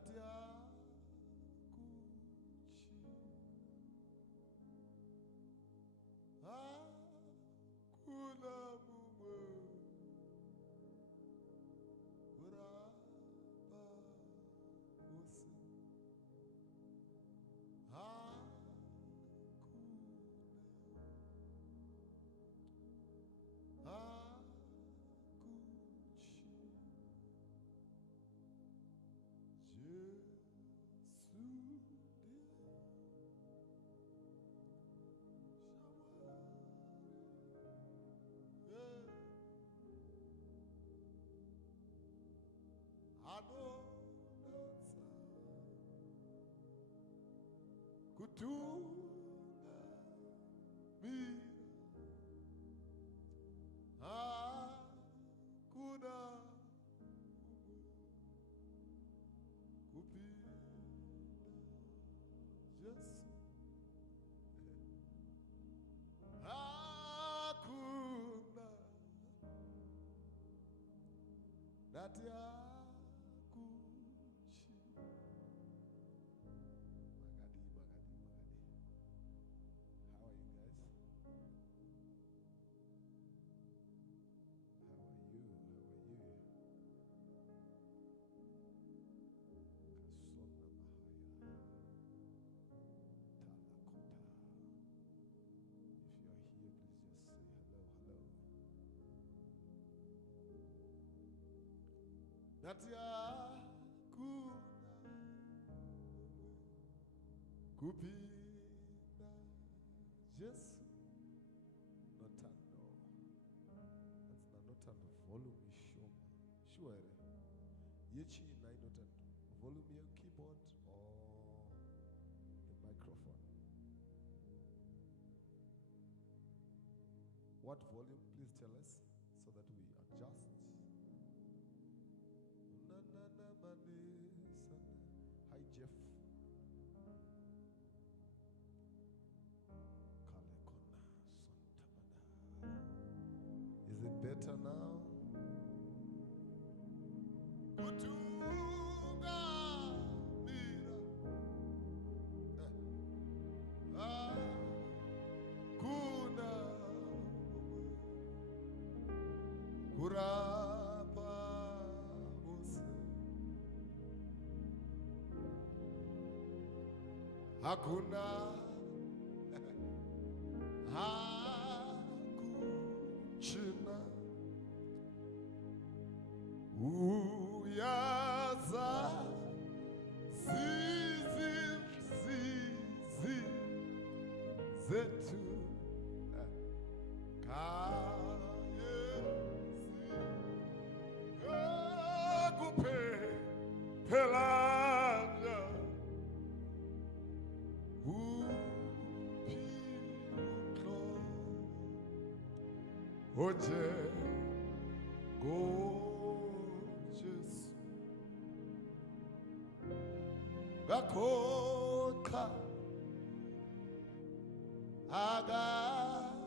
nathi akuchi hakuna mumwe kurapa use akuchi Jesu anonatsa kutunga mira hakuna kupinda Jesu hakuna nathi akuchi magadi. How are you guys? How are you? Kasona mahaya talakota. If you are here, please just say hello. Nathi hakuna kupinda Jesu notando. That's notando volume ishoma. Sure. Yechi na notando. Volume your keyboard or the microphone. What volume? Please tell us so that we adjust. Hi Jeff. Is it better now? Kutunga mira kuna kurapa use hakuna hakuchina uyaza zizi zetu kayezi akuphelanga uphiwo oje Jesu ngakhoqa akakhoqa.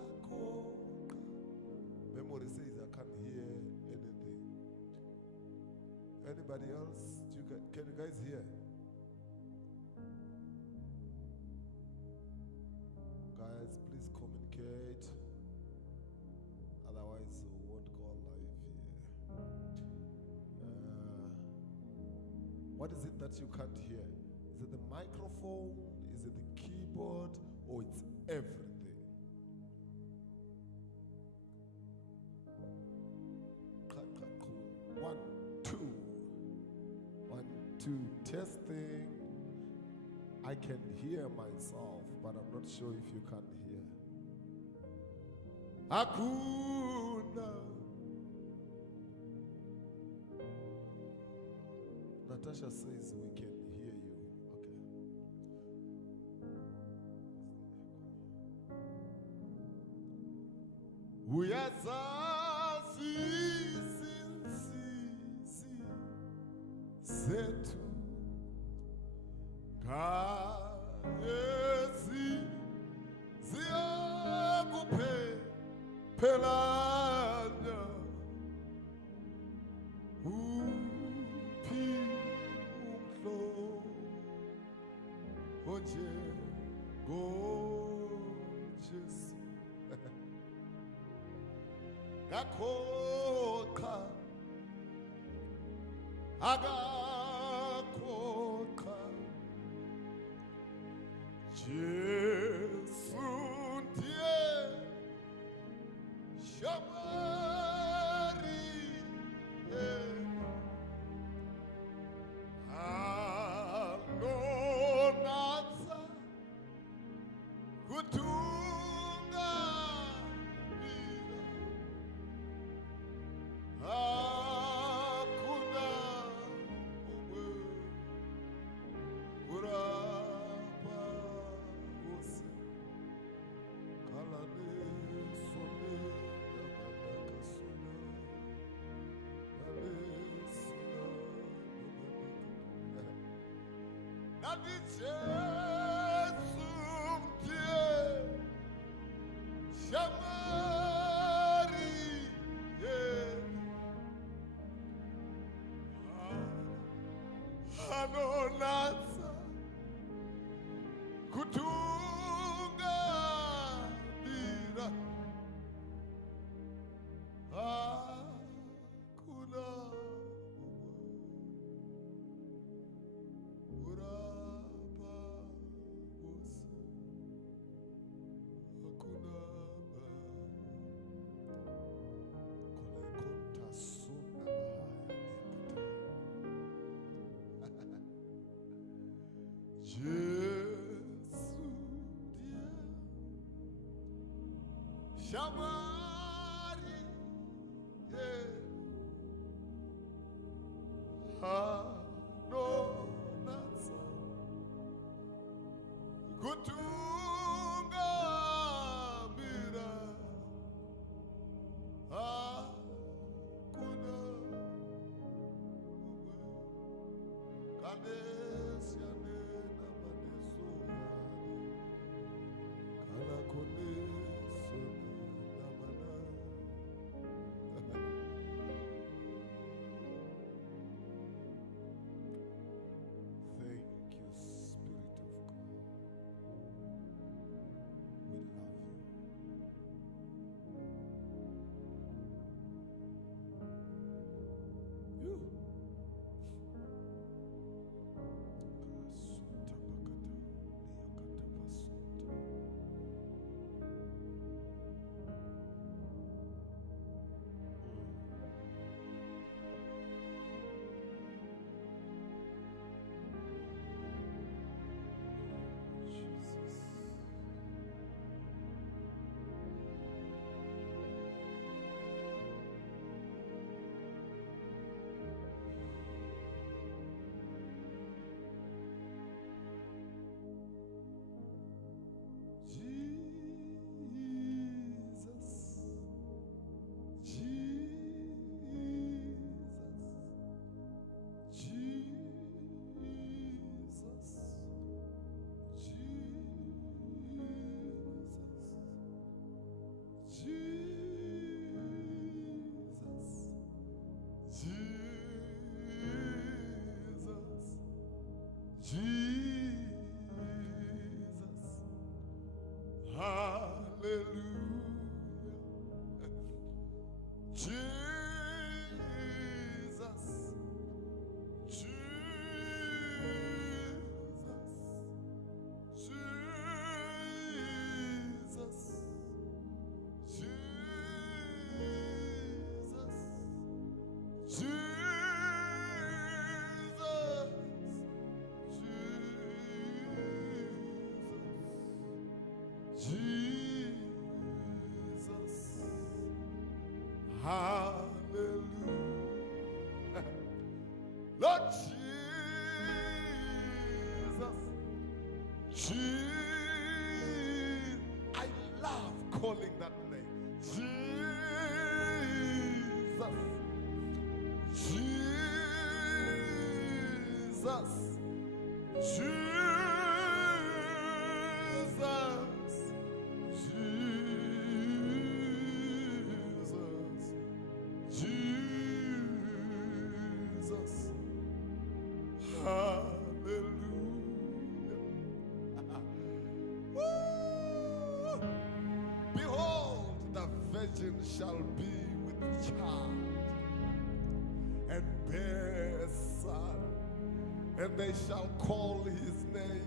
Memory says I can't hear anything. Anybody else? Can you guys hear? Guys, please communicate. Otherwise, we won't go live here. What is it that you can't hear? Is it the microphone? Is it the keyboard? Or it's everything? 1, 2. 1, 2. Testing. I can hear myself, but I'm not sure if you can hear. Hakuna. Natasha says we can hear you. Okay. Uyazazi zetu kayezi ziyakuphelana uphi umhlo Oje gorgeous. Gakoka agakoka Jesu ndiye shamari anonatsa kutunga hakuna umwe urapa wose kalane sone nadi Jesu ndiye shamari anonatsa kutunga dira hakuna urapa wose hakuna kolekonta suna Jesu dia shamari anonatsa kutunga mira hakuna kadesia nena maneso kala koneso na mana. Thank you, Spirit of God. We love you. You. Hallelujah. Lord Jesus. I love calling that name. Jesus. Hallelujah. virgin shall be with child and bear a son, and they shall call his name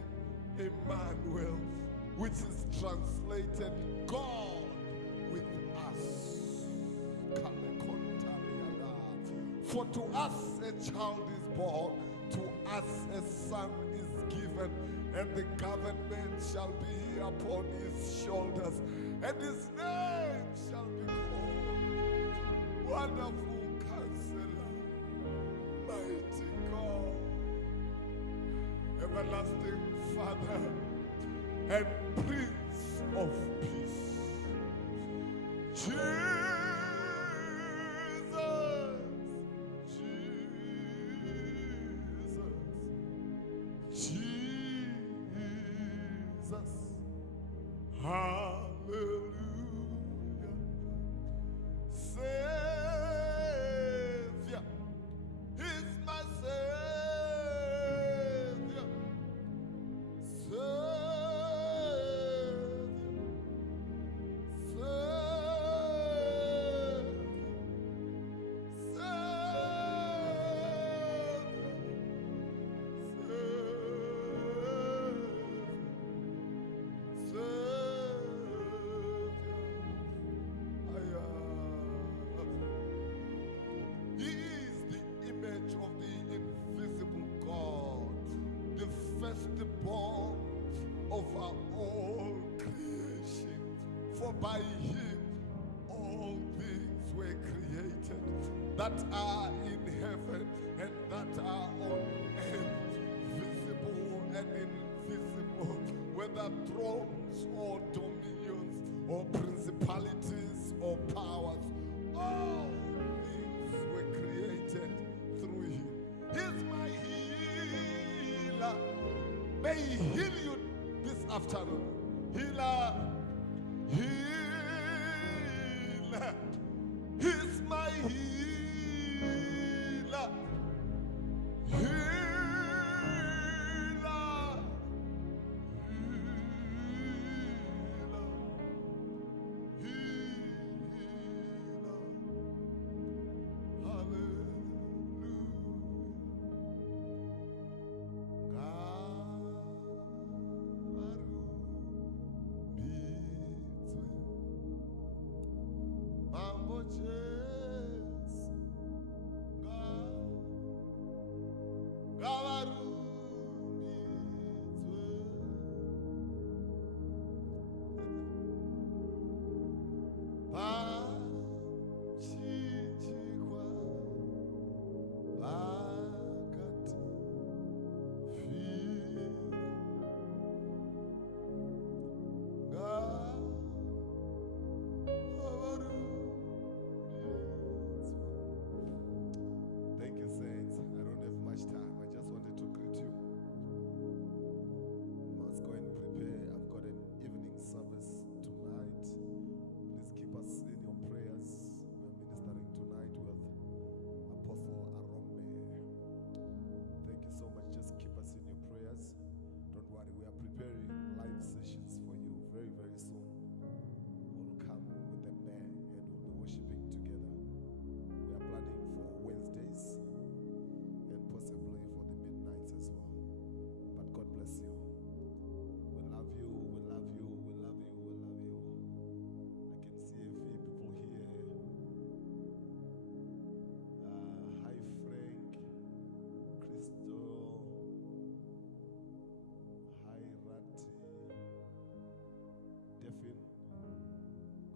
Emmanuel, which is translated God with us. For to us a child is born, to us a son is given, and the government shall be upon his shoulders, and his name shall be called Wonderful Counselor, Mighty God, Everlasting Father, and Prince of Peace. Jesus, Jesus, Jesus, hallelujah. Savior, he's my Savior. He is the image of the invisible God, the firstborn of our all creation. For by him all things were created, that are in heaven and that are on earth, visible and invisible, whether thrones or dominions or principalities or powers. All things were created through him. He's my healer. May he heal you this afternoon. Healer, healer. He's my healer. Healer.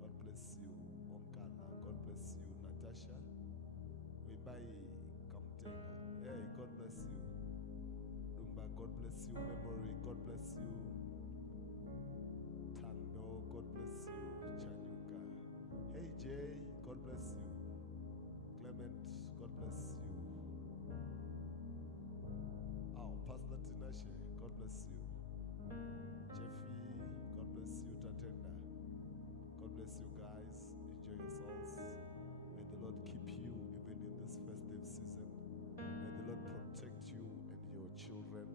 God bless you. Dumba, God bless you. Memory, God bless you. Tando, God bless you. Chanyuka. Hey Jay, God bless you. Clement, God bless you. Oh, Pastor Tinashe, God bless you. Jeffy, God bless you. Tatenda, God bless you guys. Enjoy yourselves. May the Lord keep you even in this festive season. May the Lord protect you and your children,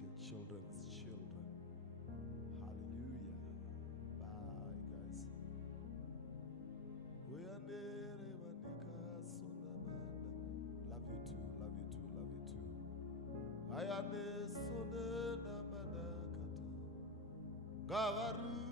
your children's children. Hallelujah. Bye, guys. Love you too, love you too, love you too. Ayane sonena manakata. Gavaru